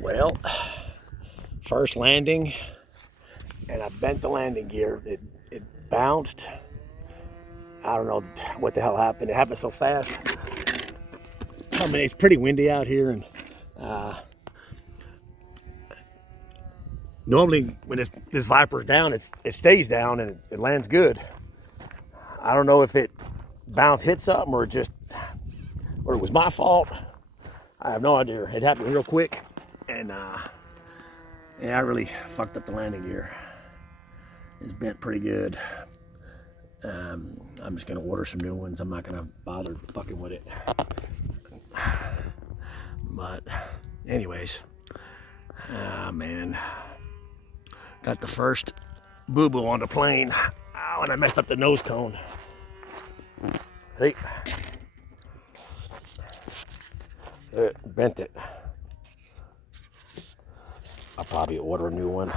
Well, first landing, and I bent the landing gear. It bounced. I don't know what the hell happened. It happened so fast. I mean, it's pretty windy out here, and normally when this Viper's down, it stays down and it lands good. I don't know if it hit something or it was my fault. I have no idea. It happened real quick, and yeah, I really fucked up the landing gear. It's bent pretty good. I'm just gonna order some new ones. I'm not gonna bother fucking with it. But anyways, man, got the first boo-boo on the plane. Oh, and I messed up the nose cone. See? It bent it. I'll probably order a new one.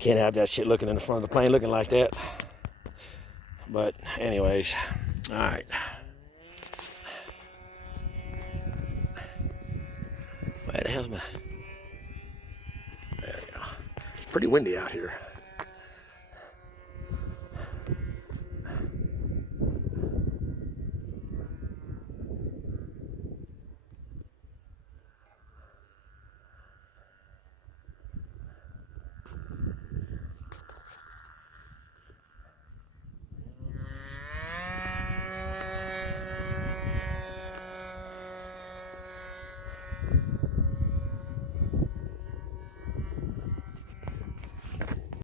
Can't have that shit looking in the front of the plane looking like that. But anyways, all right. Where the hell's my... There we go. It's pretty windy out here.